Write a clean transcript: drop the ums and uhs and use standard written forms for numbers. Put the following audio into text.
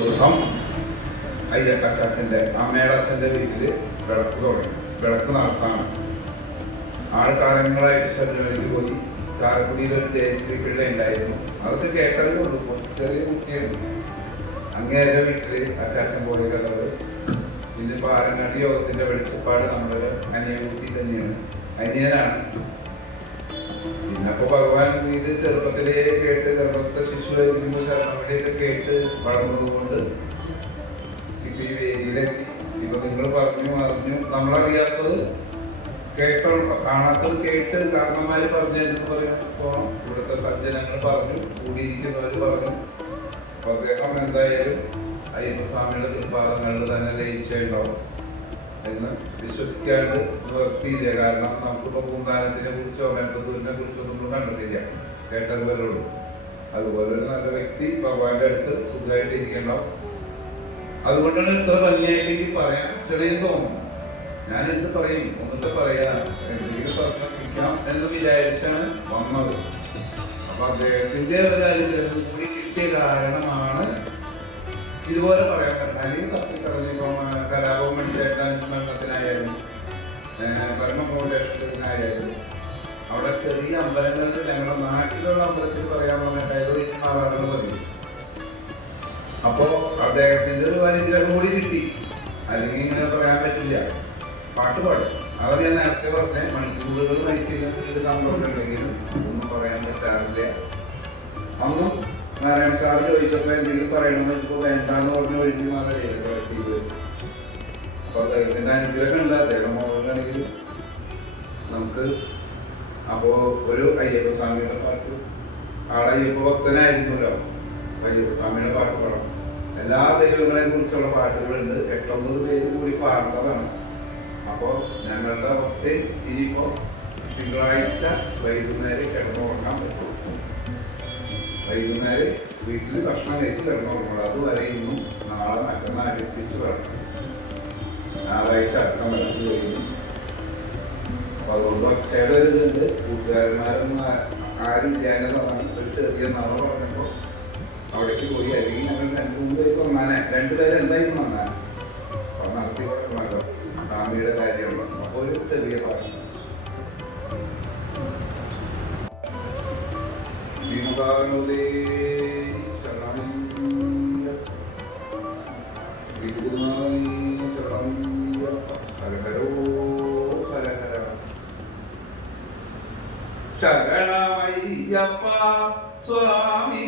ദിവസം അയ്യപ്പച്ചാച്ചൻ്റെ അമ്മയുടെ അച്ഛൻ്റെ വീട്ടിൽ വിളക്ക് തുടങ്ങി. വിളക്ക് നടത്താണ്. ആള് കാലങ്ങളായിട്ട് ശബരിമലയ്ക്ക് പോയി. ചാലക്കുടിയിൽ ഒരു ജയശ്രീ പിള്ള ഉണ്ടായിരുന്നു. അതൊക്കെ കേട്ടതേ ഉള്ളൂ. ചെറിയ കുട്ടിയായിരുന്നു. അങ്ങേരുടെ വീട്ടിൽ അച്ചാച്ചൻ പോയ കഥകൾ. പിന്നെ പാറങ്ങാട്ടി യോഗത്തിന്റെ വെളിച്ചപ്പാട് നമ്മുടെ അനിയൻകുട്ടി തന്നെയാണ്. അനിയനാണ്. പിന്നപ്പോ ഭഗവാൻ ഇത് ചെറുപ്പത്തിലേ കേട്ട് ചെറുപ്പത്തെ ശിശുവായിരിക്കുമ്പോൾ ശരണമടിയൊക്കെ കേട്ട് വളർന്നതുകൊണ്ട് ഇപ്പൊ ഈ വേദിയിലെത്തി. ഇപ്പൊ നിങ്ങൾ പറഞ്ഞു അറിഞ്ഞു. നമ്മളറിയാത്തത് കേട്ടോ, കാണാത്തത് കേട്ട് കാരണന്മാര് പറഞ്ഞെന്ന് പറയുമ്പോ ഇവിടുത്തെ സജ്ജനങ്ങൾ പറഞ്ഞു, കൂടിയിരിക്കുന്നവർ പറഞ്ഞു. അപ്പൊ അദ്ദേഹം എന്തായാലും അയ്യപ്പസ്വാമിയുടെ തൃപ്പാദങ്ങളിൽ തന്നെ ലയിച്ചുണ്ടാവും എന്ന് വിശ്വസിക്കാണ്ട് നിർത്തിയില്ല. കാരണം നമുക്കിപ്പോ പൂന്താനത്തിനെ കുറിച്ചോ മേൽപ്പത്തൂരിനെ കുറിച്ചോ നമ്മൾ കണ്ടിട്ടില്ല, കേട്ടത് പോലുള്ളൂ. അതുപോലെ ഒരു നല്ല വ്യക്തി ഭഗവാന്റെ അടുത്ത് സുഖമായിട്ട് ഇരിക്കണ്ടാവും. അതുകൊണ്ടാണ് ഇത്ര ഭംഗിയായിട്ട് എനിക്ക് പറയാൻ ചെറിയ തോന്നുന്നു. ഞാൻ എന്ത് പറയും, ഒന്നിട്ട് പറയാ, എന്തെങ്കിലും പറഞ്ഞിരിക്കണം എന്ന് വിചാരിച്ചാണ് വന്നത്. അപ്പൊ അദ്ദേഹത്തിന്റെ ഒരു അനുഗ്രഹം കൂടി കിട്ടിയ കാരണമാണ് ഇതുപോലെ പറയാൻ പറ്റുന്നത്. അല്ലെങ്കിൽ തപ്പിത്തറഞ്ഞിപ്പോ കലാപവും മനുഷ്യാനുസ്മരണത്തിനായാലും ഭരണ ഫൗണ്ടേഷനായാലും അവിടെ ചെറിയ അമ്പലങ്ങളിൽ ഞങ്ങളുടെ നാട്ടിലുള്ള അമ്പലത്തിൽ പറയാൻ പറഞ്ഞിട്ടായാലും 26 ആളുകൾ മതി. അപ്പോ അദ്ദേഹത്തിന്റെ ഒരു അനുഗ്രഹം കൂടി കിട്ടി. അല്ലെങ്കിൽ ഇങ്ങനെ പറയാൻ പറ്റില്ല. പാട്ട് പാടും. അവർ ഞാൻ നേരത്തെ പറഞ്ഞ മണിക്കൂറുകൾ മരിക്കുന്നതിൽ സന്തോഷമുണ്ടെങ്കിലും ഒന്നും പറയാൻ പറ്റാറില്ല. അന്നും നാരായണ സാർ ചോദിച്ചപ്പോ എന്തെങ്കിലും പറയണമെന്ന് വെച്ചപ്പോൾ വേണ്ടാന്ന് പറഞ്ഞ ഒഴിഞ്ഞു മാറിയത്. അപ്പൊ അദ്ദേഹത്തിന്റെ അനുഗ്രഹം ഉണ്ട്. അദ്ദേഹം മോഹനാണെങ്കിൽ നമുക്ക് അപ്പോ ഒരു അയ്യപ്പസ്വാമിയുടെ പാട്ട്, അയ്യപ്പ ഭക്തനായിരുന്നല്ലോ, അയ്യപ്പസ്വാമിയുടെ പാട്ട് പാടാം. എല്ലാ ദൈവങ്ങളെ കുറിച്ചുള്ള പാട്ടുകളുണ്ട്. 8-9 പേര് കൂടി പാടുന്നതാണ്. അപ്പോ ഞങ്ങളുടെ അവസ്ഥയിൽ ഇനിയിപ്പോ തിങ്കളാഴ്ച വൈകുന്നേരം കിടന്നുറങ്ങാൻ പറ്റും. വൈകുന്നേരം വീട്ടിൽ ഭക്ഷണം കഴിച്ച് കിടന്നുറങ്ങണം. അതുവരെ ഇന്നും നാളെ മറ്റന്നാൾ അടുപ്പിച്ച് വരണം. ഞായറാഴ്ച അടക്കം വരത്ത് കഴിഞ്ഞു. അപ്പൊ അതുകൊണ്ട് ഒച്ചയുടെ ഒരു ഇതുണ്ട്. കൂട്ടുകാരന്മാരൊന്നും ആരും ഇല്ലാന്നതാണ് ഒരു ചെറിയ നാളെ പറഞ്ഞപ്പോ അവിടേക്ക് പോയി. അല്ലെങ്കിൽ ഞങ്ങൾ 2-3 പേര് വന്നാനെ. 2 പേര് എന്തായാലും വന്നാനെ. അപ്പൊ നടത്തി കൊടുക്കണമല്ലോ, സ്വാമിയുടെ കാര്യമുള്ളൂ. അപ്പൊ ഒരു ചെറിയ പാട്ട് ശരണമയ്യപ്പ സ്വാമി.